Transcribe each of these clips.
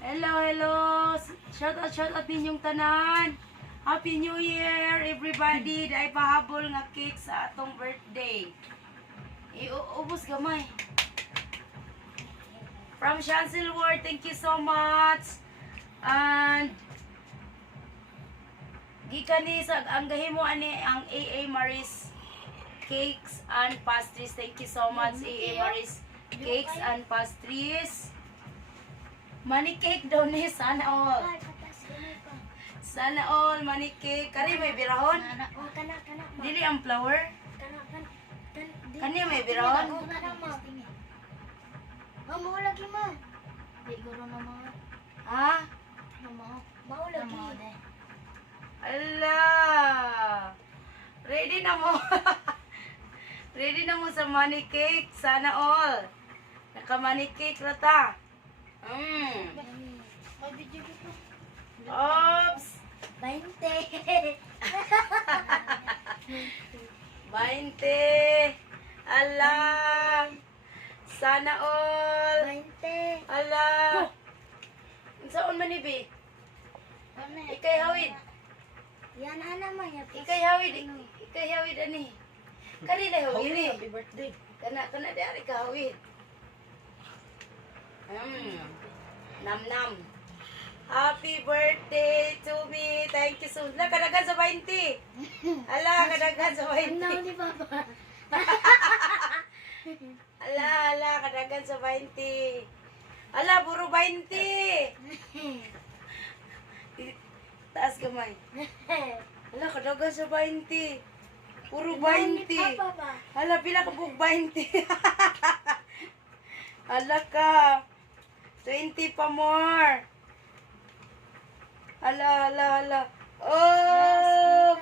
Hello, hello. Shout out ninyong tanan. Happy New Year, everybody. Dahil pahabol nga cake sa atong birthday. Iubos gamay. From Chancel Ward, thank you so much. And gikan ni sa ang gahimo ani ang AA Maris Cakes and Pastries. Thank you so much, AA Maris Cakes and Pastries. Money cake daw ni sana all. Sana all money cake. Kani may birahon? Dili ang flower? Kani may birahon? Mau lagi mah. Siguro na mo. Ha? Mau lagi. Allah. Ready na mo. Ready na mo sa money cake. Sana all. Naka money cake rata. May video dito. Oops. 20. 20. Allah. Sana all. 20. Allah. Unsaon man ni bi? Ikay hawid. Yan ana man ya. Ikay hawid. Ikay hawid ani. Kani na hawid ni. Happy birthday. Kana dari ka hawid. Nam nam. Happy birthday to me. Thank you so much. Kadagan sa 20. Ala, kadagan sa 20. Ano ni Papa? Ala, kadagan sa 20. Ala, puro 20. Taas kamay. Ala, kadagan sa 20. Puro 20. Ala, pila ka bug 20. Ala ka. 20 pa more. Ala. Oh!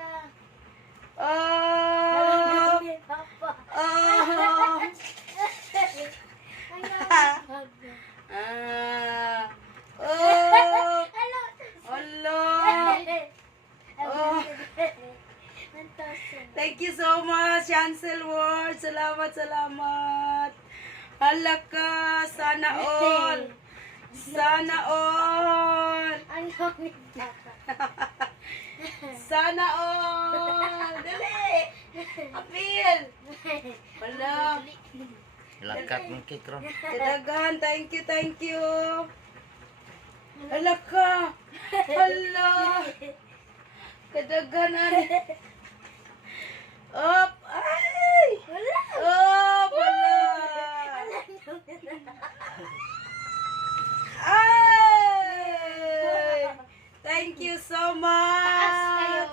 Oh! Papa. Oh! Oh! Hello! Oh! Thank you so much, Chancel Ward. Salamat. Hala ka, sana all. Sana all. Sana all. Dali. Apil. Hala. Lakat ng cake ron. Kadagan, thank you. Hala ka. Hala. Kadaganan. Op. Ay. Op. Hala. Ay. Thank you so much.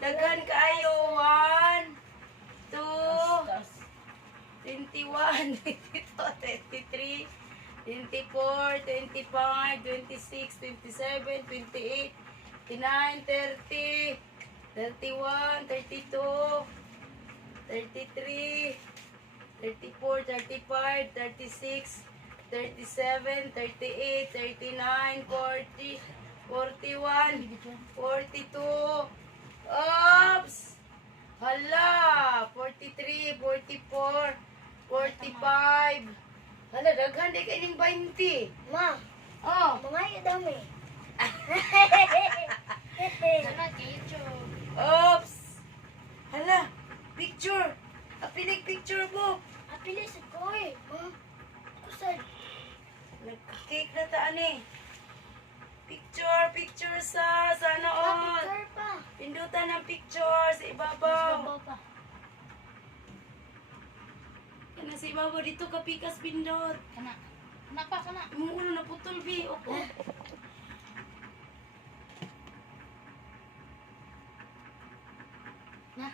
Dagan kayo. 1, 2, 21, 22, 23, 24, 25, 26, 27, 28, 29, 30, 31, 32, 33, 34, 35, 36, 37, 38, 39, 40, 41, 42, oops! Hala! 43, 44, 45. Hala, daghan di kayo ng 20. Ma, Oh, mga dami. oops! Hala, picture! Apinig picture mo! Apili sa koy. Ma, kusad. Nag-cake na taan eh. Picture sa sana all. Picture pa. Pindutan ng picture sa ibabaw. pa. Kana sa ibabaw dito ka pikas pindot. Kana. Umuulo na putol bi. Opo. Na.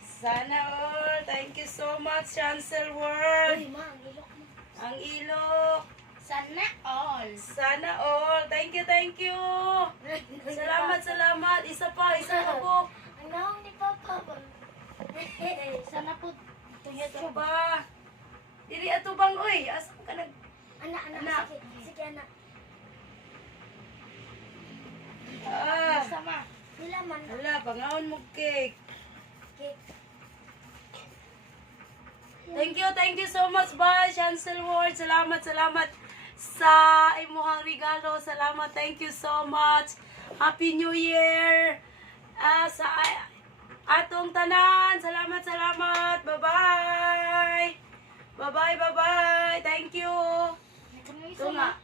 Sana all. Thank you so much, Chancel World. Uy, ma, ilok mo. Ang ilok. Sana all. Sana all. Thank you. Salamat. Isa pa po. Ano ni Papa ba? Sana po. Ito ba? Dili ato bang oy. Asa ka nag Anak. Sige, anak. Sama. Sila man. Hala, pangaon mo cake. Cake. Thank you so much, bye, Chancel Ward. Salamat. sa imuhang regalo. Salamat. Thank you so much. Happy New Year. Sa atong tanan. Salamat, salamat. Bye-bye. Bye-bye, bye-bye. Thank you. Ito nga.